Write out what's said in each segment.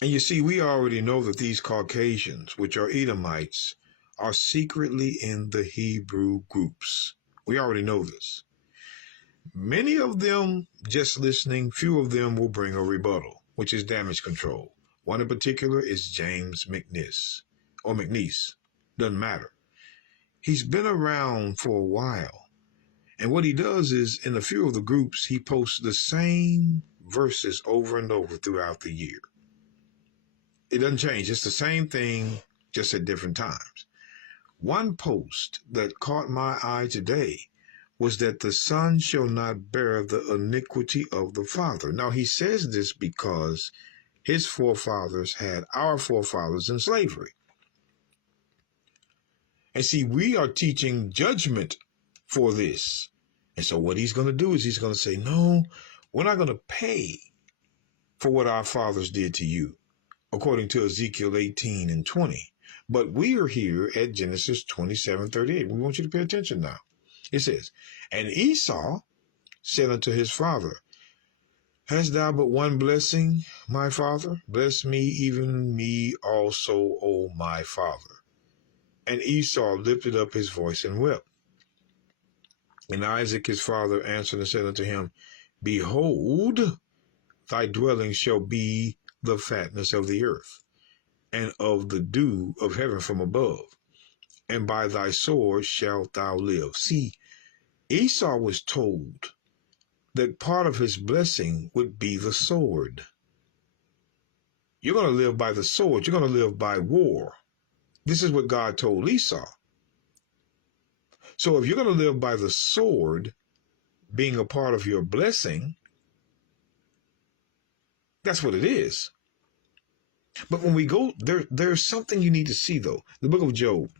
And you see, we already know that these Caucasians, which are Edomites, are secretly in the Hebrew groups. We already know this. Many of them just listening, few of them will bring a rebuttal, which is damage control. One in particular is James McNeese, or McNeese. Doesn't matter. He's been around for a while. And what he does is, in a few of the groups, he posts the same verses over and over throughout the year. It doesn't change. It's the same thing, just at different times. One post that caught my eye today was that the son shall not bear the iniquity of the father. Now, he says this because his forefathers had our forefathers in slavery. And see, we are teaching judgment for this. And so what he's going to do is he's going to say, no, we're not going to pay for what our fathers did to you, according to Ezekiel 18 and 20. But we are here at Genesis 27:38. We want you to pay attention now. It says, and Esau said unto his father, hast thou but one blessing, my father? Bless me, even me also, O my father. And Esau lifted up his voice and wept. And Isaac his father answered and said unto him, behold, thy dwelling shall be the fatness of the earth, and of the dew of heaven from above, and by thy sword shalt thou live. See, Esau was told that part of his blessing would be the sword. You're going to live by the sword. You're going to live by war. This is what God told Esau. So if you're going to live by the sword being a part of your blessing, that's what it is. But when we go, there's something you need to see, though. The book of Job.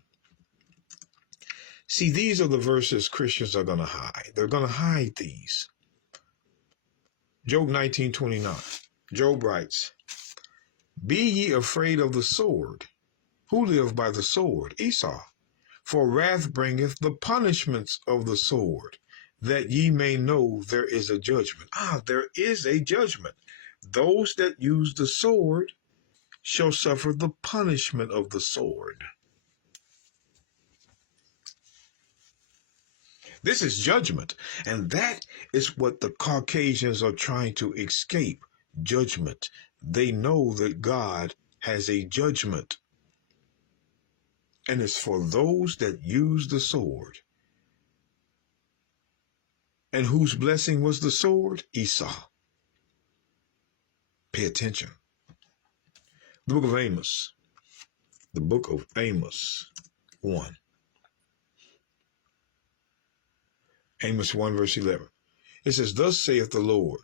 See, these are the verses Christians are going to hide. They're going to hide these. Job 19:29. Job writes, be ye afraid of the sword? Who live by the sword? Esau. For wrath bringeth the punishments of the sword, that ye may know there is a judgment. There is a judgment. Those that use the sword shall suffer the punishment of the sword. This is judgment, and that is what the Caucasians are trying to escape, judgment. They know that God has a judgment, and it's for those that use the sword. And whose blessing was the sword? Esau. Pay attention. The book of Amos. The book of Amos 1. Amos 1 verse 11. It says, thus saith the Lord,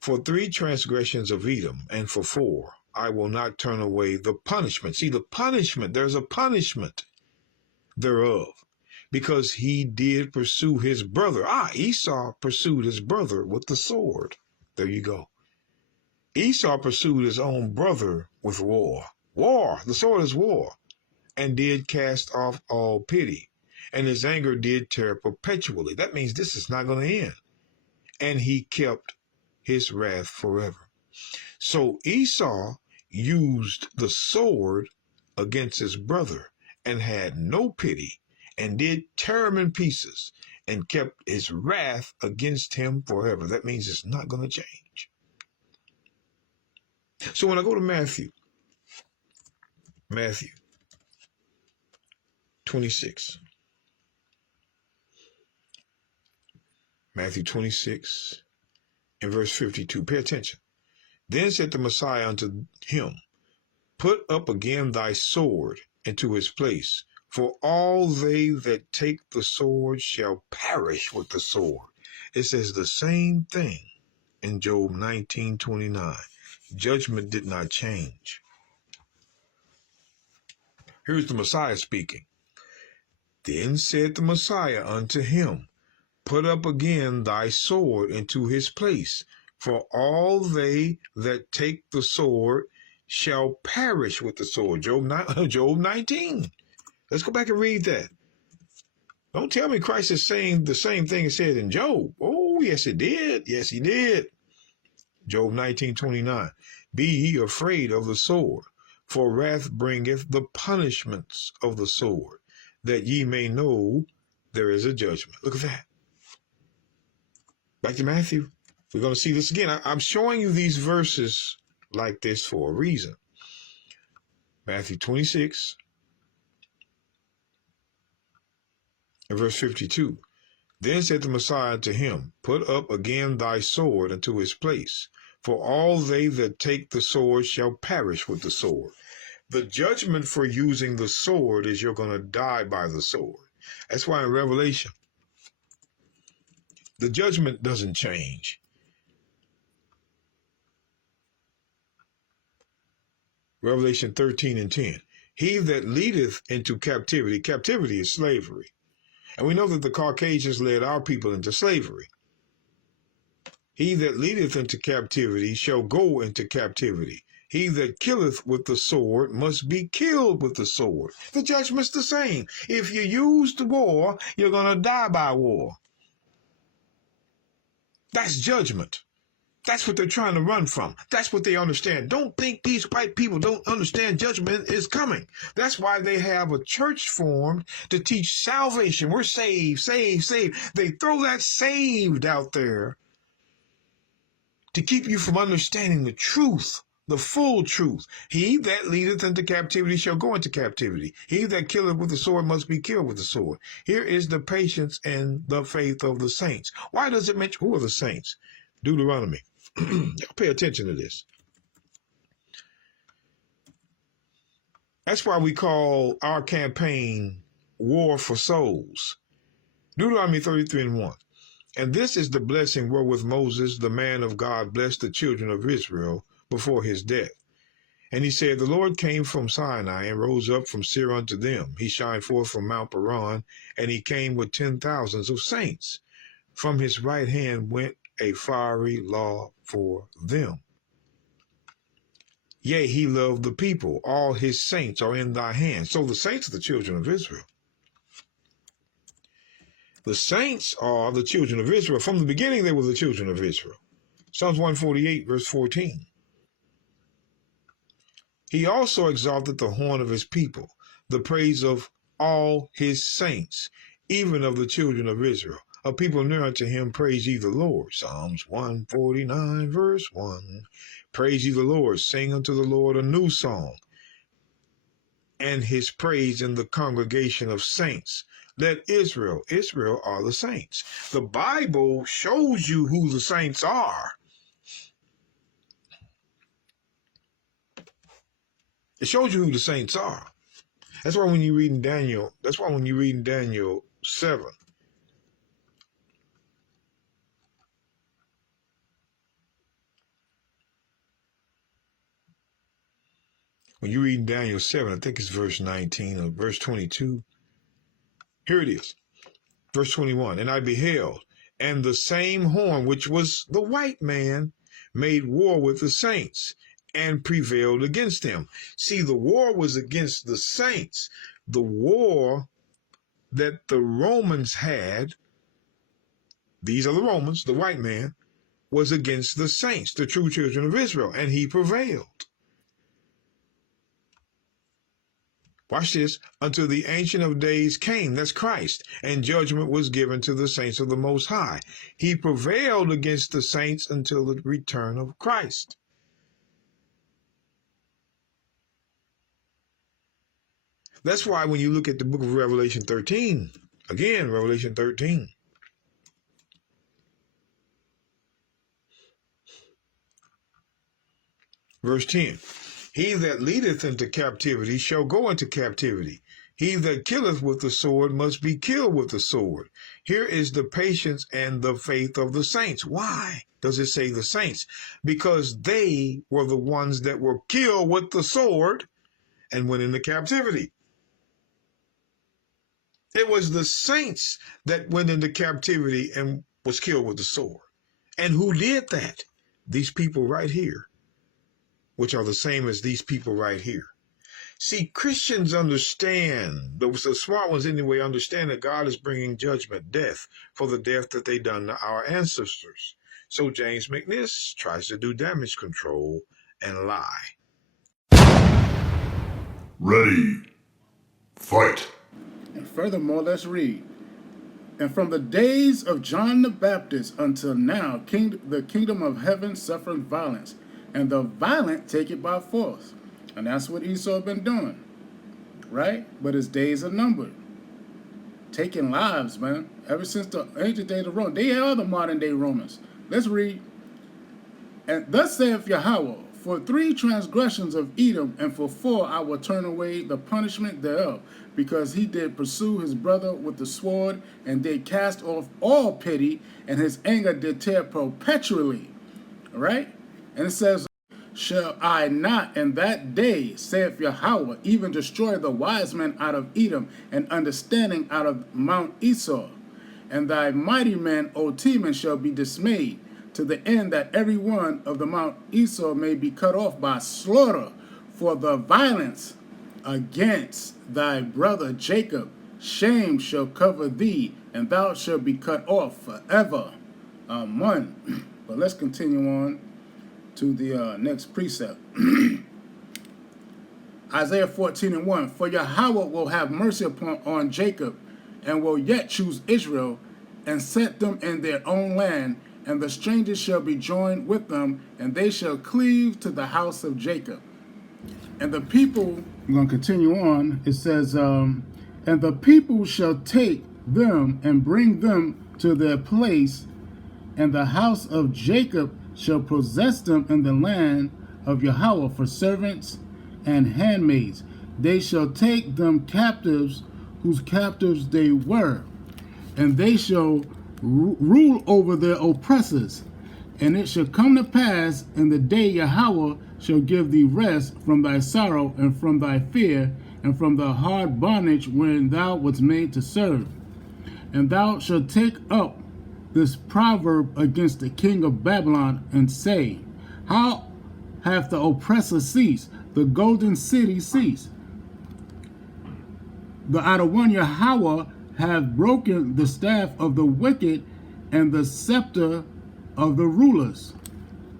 for 3 transgressions of Edom, and for 4, I will not turn away the punishment. See, the punishment, there's a punishment thereof, because he did pursue his brother. Esau pursued his brother with the sword. There you go. Esau pursued his own brother with war. War, the sword is war, and did cast off all pity. And his anger did tear perpetually. That means this is not going to end. And he kept his wrath forever. So Esau used the sword against his brother and had no pity and did tear him in pieces and kept his wrath against him forever. That means it's not going to change. So when I go to Matthew 26. Matthew 26 and verse 52. Pay attention. Then said the Messiah unto him, put up again thy sword into his place, for all they that take the sword shall perish with the sword. It says the same thing in Job 19:29. Judgment did not change. Here's the Messiah speaking. Then said the Messiah unto him, put up again thy sword into his place, for all they that take the sword shall perish with the sword. Job 19. Let's go back and read that. Don't tell me Christ is saying the same thing he said in Job. Oh, yes, he did. Yes, he did. Job 19:29. Be ye afraid of the sword, for wrath bringeth the punishments of the sword, that ye may know there is a judgment. Look at that. Back to Matthew. We're going to see this again. I'm showing you these verses like this for a reason. Matthew 26 and verse 52. Then said the Messiah to him, Put up again thy sword into his place, for all they that take the sword shall perish with the sword. The judgment for using the sword is you're going to die by the sword. That's why in Revelation, the judgment doesn't change. Revelation 13:10. He that leadeth into captivity, captivity is slavery. And we know that the Caucasians led our people into slavery. He that leadeth into captivity shall go into captivity. He that killeth with the sword must be killed with the sword. The judgment's the same. If you use the war, you're going to die by war. That's judgment. That's what they're trying to run from. That's what they understand. Don't think these white people don't understand judgment is coming. That's why they have a church formed to teach salvation. We're saved, saved, saved. They throw that saved out there to keep you from understanding the truth, the full truth. He that leadeth into captivity shall go into captivity. He that killeth with the sword must be killed with the sword. Here is the patience and the faith of the saints. Why does it mention who are the saints? Deuteronomy. Pay attention to this. That's why we call our campaign War for Souls. Deuteronomy 33:1. And this is the blessing wherewith Moses, the man of God, blessed the children of Israel before his death. And he said, The Lord came from Sinai and rose up from Seir unto them. He shined forth from Mount Paran, and he came with 10,000s of saints. From his right hand went a fiery law for them. Yea, he loved the people. All his saints are in thy hand. So the saints are the children of Israel. The saints are the children of Israel. From the beginning, they were the children of Israel. Psalms 148, verse 14. He also exalted the horn of his people, the praise of all his saints, even of the children of Israel. A people near unto him, praise ye the Lord. Psalms 149, verse 1. Praise ye the Lord. Sing unto the Lord a new song, and his praise in the congregation of saints. Let Israel are the saints. The Bible shows you who the saints are. It shows you who the saints are. That's why when you read in Daniel, 7, when you read in Daniel 7, I think it's verse 19 or verse 22. Here it is. Verse 21. And I beheld, and the same horn, which was the white man, made war with the saints and prevailed against them. See, the war was against the saints. The war that the Romans had, these are the Romans, the white man, was against the saints, the true children of Israel, and he prevailed. Watch this. Until the Ancient of Days came, that's Christ, and judgment was given to the saints of the Most High. He prevailed against the saints until the return of Christ. That's why when you look at the book of Revelation 13, again, Revelation 13, verse 10, he that leadeth into captivity shall go into captivity. He that killeth with the sword must be killed with the sword. Here is the patience and the faith of the saints. Why does it say the saints? Because they were the ones that were killed with the sword and went into captivity. It was the saints that went into captivity and was killed with the sword. And who did that? These people right here, which are the same as these people right here. See, Christians understand, the smart ones anyway, understand that God is bringing judgment, death, for the death that they done to our ancestors. So James McNiss tries to do damage control and lie. Ready. Fight. And furthermore, let's read. And from the days of John the Baptist until now, the kingdom of heaven suffereth violence, and the violent take it by force. And that's what Esau been doing, right? But his days are numbered. Taking lives, man. Ever since the ancient days of Rome. They are the modern day Romans. Let's read. And thus saith Yahweh, for 3 transgressions of Edom, and for 4 I will turn away the punishment thereof, because he did pursue his brother with the sword, and did cast off all pity, and his anger did tear perpetually. All right? And it says, shall I not in that day, saith Yahweh, even destroy the wise men out of Edom, and understanding out of Mount Esau? And thy mighty men, O Teman, shall be dismayed, to the end that every one of the Mount Esau may be cut off by slaughter, for the violence against thy brother Jacob. Shame shall cover thee, and thou shalt be cut off forever. Amen. But let's continue on to the next precept. Isaiah 14:1. For Yahweh will have mercy on Jacob, and will yet choose Israel, and set them in their own land, and the strangers shall be joined with them, and they shall cleave to the house of Jacob. And the people, I'm going to continue on, it says, and the people shall take them and bring them to their place, and the house of Jacob shall possess them in the land of Yahweh for servants and handmaids. They shall take them captives, whose captives they were, and they shall rule over their oppressors. And it shall come to pass in the day Yahweh shall give thee rest from thy sorrow and from thy fear and from the hard bondage wherein thou wast made to serve. And thou shalt take up this proverb against the king of Babylon and say, how hath the oppressor ceased, the golden city ceased? The out of one Yahweh have broken the staff of the wicked and the scepter of the rulers.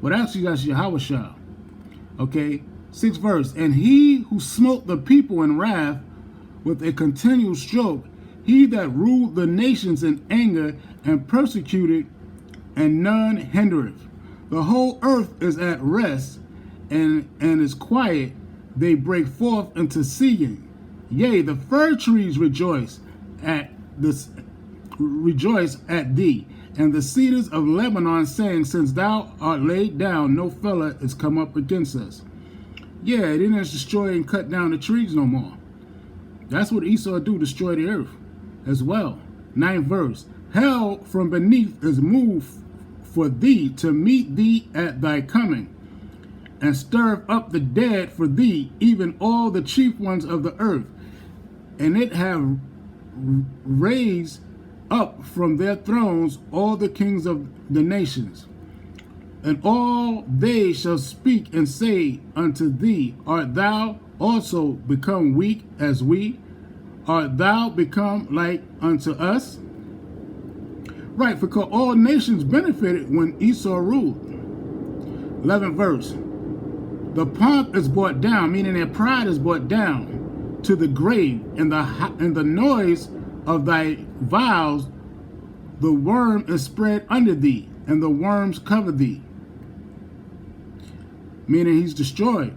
But actually that's Yahweh Shah. Okay, 6th verse. And he who smote the people in wrath with a continual stroke, he that ruled the nations in anger and persecuted, and none hindereth. The whole earth is at rest and is quiet. They break forth into singing. Yea, the fir trees rejoice at thee, and the cedars of Lebanon saying, since thou art laid down, no fella is come up against us. Yeah, they didn't destroy and cut down the trees no more. That's what Esau do, destroy the earth as well. 9th verse. Hell from beneath is moved for thee to meet thee at thy coming, and stir up the dead for thee, even all the chief ones of the earth. And it have raised up from their thrones all the kings of the nations. And all they shall speak and say unto thee, art thou also become weak as we? Art thou become like unto us? Right, because all nations benefited when Esau ruled. 11th verse. The pomp is brought down, meaning their pride is brought down to the grave, and the noise of thy vials, the worm is spread under thee, and the worms cover thee. Meaning he's destroyed.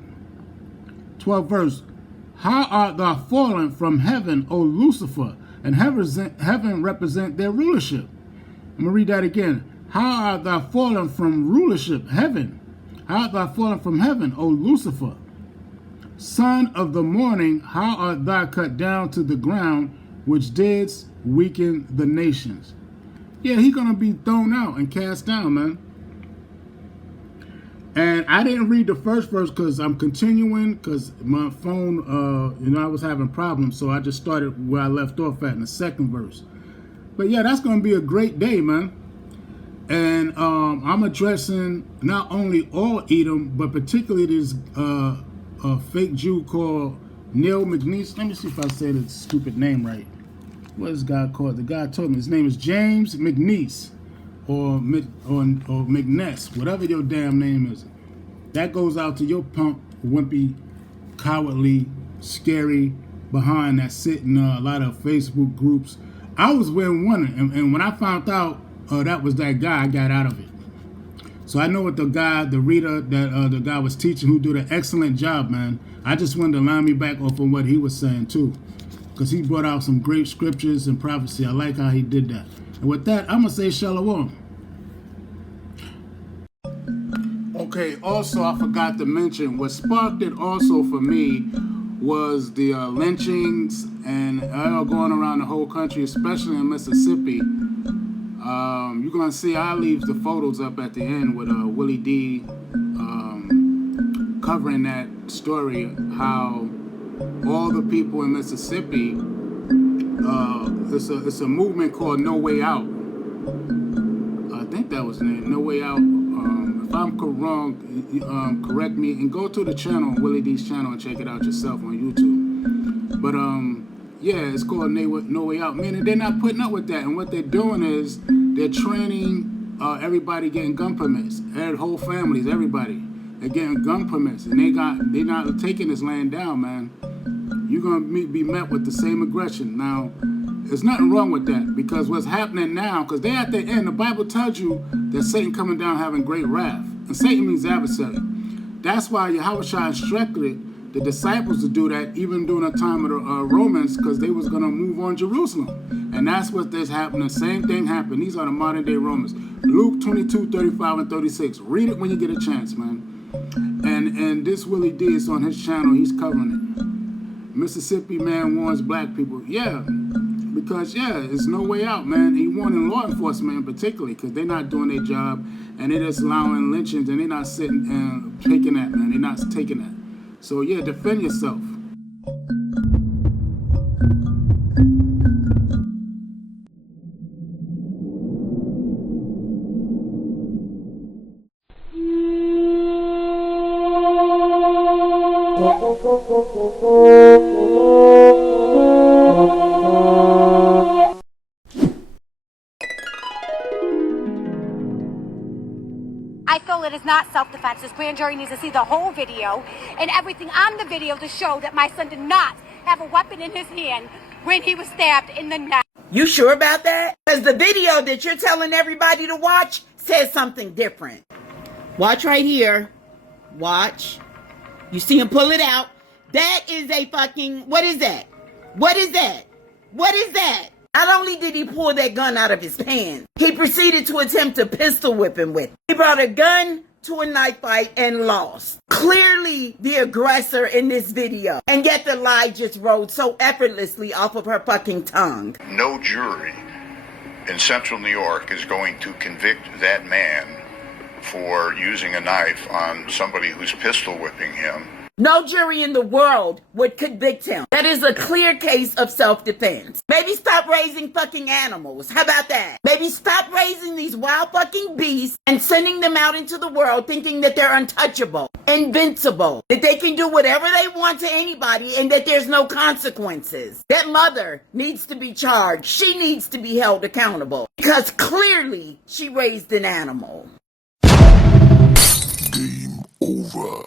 12th verse. How art thou fallen from heaven, O Lucifer? And heaven represent their rulership. I'm going to read that again. How art thou fallen from rulership, heaven? How art thou fallen from heaven, O Lucifer? Son of the morning, how art thou cut down to the ground, which didst weaken the nations? Yeah, he's going to be thrown out and cast down, man. And I didn't read the first verse because I'm continuing, because my phone, I was having problems. So I just started where I left off at in the 2nd verse. But yeah, that's going to be a great day, man. And I'm addressing not only all Edom, but particularly this fake Jew called Neil McNeese. Let me see if I say the stupid name right. What is God called? The guy told me his name is James McNeese. or McNess, whatever your damn name is. That goes out to your punk, wimpy, cowardly, scary behind that sit in a lot of Facebook groups. I was wearing one, and when I found out that was that guy, I got out of it. So I know what the reader that the guy was teaching, who did an excellent job, man. I just wanted to line me back off on what he was saying too, because he brought out some great scriptures and prophecy. I like how he did that. And with that, I'm gonna say shalom. Okay, also I forgot to mention, what sparked it also for me was the lynchings and going around the whole country, especially in Mississippi. You're going to see, I leave the photos up at the end with Willie D covering that story, how all the people in Mississippi, it's a movement called No Way Out. I think that was the name, No Way Out. If I'm wrong, correct me and go to the channel, Willie D's channel, and check it out yourself on YouTube. But yeah, it's called No Way Out. Meaning they're not putting up with that, and what they're doing is they're training everybody getting gun permits, their whole families, everybody. They're getting gun permits, and they're not taking this land down, man. You're gonna be met with the same aggression. Now, there's nothing wrong with that, because what's happening now, because they're at the end, the Bible tells you that Satan coming down having great wrath. And Satan means adversary. That's why Yahushua instructed the disciples to do that even during the time of the Romans, because they was going to move on Jerusalem. And that's what is happening. Same thing happened. These are the modern day Romans. Luke 22, 35, and 36. Read it when you get a chance, man. And this Willie D is on his channel. He's covering it. Mississippi man warns black people. Yeah. Because, yeah, there's no way out, man. He warning law enforcement particularly, because they're not doing their job, and they're just allowing lynchings, and they're not sitting and taking that, man. They're not taking that. So, yeah, defend yourself. I feel it is not self-defense. This grand jury needs to see the whole video and everything on the video to show that my son did not have a weapon in his hand when he was stabbed in the neck. You sure about that? Because the video that you're telling everybody to watch says something different. Watch right here. Watch. You see him pull it out. That is a fucking... What is that? What is that? What is that? Not only did he pull that gun out of his pants, he proceeded to attempt to pistol whip him with it. He brought a gun to a knife fight and lost. Clearly the aggressor in this video. And yet the lie just rolled so effortlessly off of her fucking tongue. No jury in central New York is going to convict that man for using a knife on somebody who's pistol whipping him. No jury in the world would convict him. That is a clear case of self-defense. Maybe stop raising fucking animals. How about that? Maybe stop raising these wild fucking beasts and sending them out into the world thinking that they're untouchable, invincible, that they can do whatever they want to anybody and that there's no consequences. That mother needs to be charged. She needs to be held accountable because clearly she raised an animal. Game over.